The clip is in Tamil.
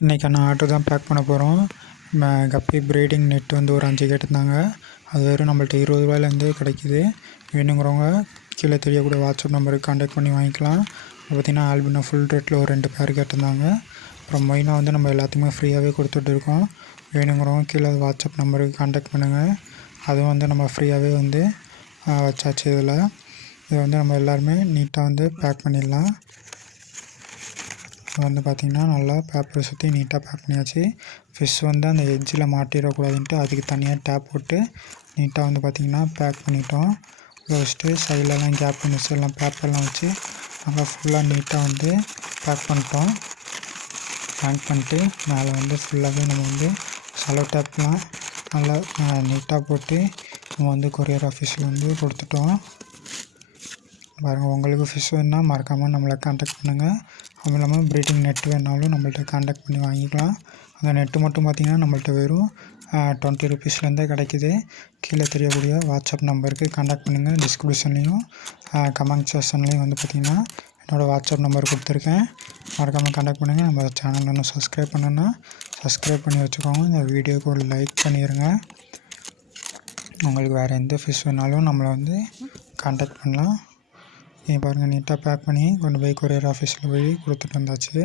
இன்றைக்கான ஆர்டர் தான் பேக் பண்ண போகிறோம். கப்பி ப்ரீடிங் நெட் வந்து ஒரு 5 கேட்டிருந்தாங்க. அது வெறும் நம்மள்ட்ட ₹20 கிடைக்கிது. வேணுங்கிறவங்க கீழே தெரியக்கூடிய வாட்ஸ்அப் நம்பருக்கு கான்டாக்ட் பண்ணி வாங்கிக்கலாம். இப்போ பார்த்திங்கன்னா ஆல்பினோ ஃபுல் ரேட்டில் ஒரு 2 பேர் கேட்டிருந்தாங்க. அப்புறம் மொயினா வந்து நம்ம எல்லாத்துக்குமே ஃப்ரீயாகவே கொடுத்துட்ருக்கோம். வேணுங்கிறவங்க கீழே வாட்ஸ்அப் நம்பருக்கு கான்டாக்ட் பண்ணுங்கள். அதுவும் வந்து நம்ம ஃப்ரீயாகவே வந்து வச்சாச்சு. இதை வந்து நம்ம எல்லாருமே நீட்டாக வந்து பேக் பண்ணிடலாம். வந்து பார்த்திங்கன்னா நல்லா பேப்பரை சுற்றி நீட்டாக பேக் பண்ணியாச்சு. ஃபிஷ் வந்து அந்த எட்ஜில் மாட்டிடக்கூடாதுன்ட்டு அதுக்கு தனியாக டேப் போட்டு நீட்டாக வந்து பார்த்திங்கன்னா பேக் பண்ணிட்டோம். ஃபஸ்ட்டு சைட்லலாம் கேப் மிஸ் எல்லாம் பேப்பர்லாம் வச்சு நல்லா ஃபுல்லாக நீட்டாக வந்து பேக் பண்ணிட்டோம். பேக் பண்ணிட்டு மேலே வந்து ஃபுல்லாகவே நம்ம வந்து சலோ டேப்லாம் நல்லா நீட்டாக போட்டு நம்ம வந்து கொரியர் ஆஃபீஸில் வந்து கொடுத்துட்டோம். பாருங்கள், உங்களுக்கு ஃபிஷ் வேணுன்னா மறக்காமல் நம்மளை கான்டாக்ட் பண்ணுங்கள். அதுவும் இல்லாமல் ப்ரீடிங் நெட் வேணாலும் நம்மள்ட்ட கான்டாக்ட் பண்ணி வாங்கிக்கலாம். அந்த நெட்டு மட்டும் பார்த்திங்கன்னா நம்மள்ட்ட வெறும் ₹20 கிடைக்கிது. கீழே தெரியக்கூடிய வாட்ஸ்அப் நம்பருக்கு கான்டாக்ட் பண்ணுங்கள். டிஸ்கிரிப்ஷன்லேயும் கமெண்ட் செக்ஷன்லேயும் வந்து பார்த்திங்கன்னா என்னோடய வாட்ஸ்அப் நம்பர் கொடுத்துருக்கேன். மறக்காமல் கான்டாக்ட் பண்ணுங்கள். நம்ம சேனல் இன்னும் சப்ஸ்கிரைப் பண்ணணுன்னா சப்ஸ்கிரைப் பண்ணி வச்சுக்கோங்க. இந்த வீடியோக்கு ஒரு லைக் பண்ணிடுங்க. உங்களுக்கு வேறு எந்த ஃபிஷ் வேணாலும் நம்மளை வந்து கான்டாக்ட் பண்ணலாம். பாருங்கள், நீட்டாக பேக் பண்ணி கொண்டு போய் கொரியர் ஆஃபீஸில் போய் கொடுத்துட்டு வந்தாச்சு.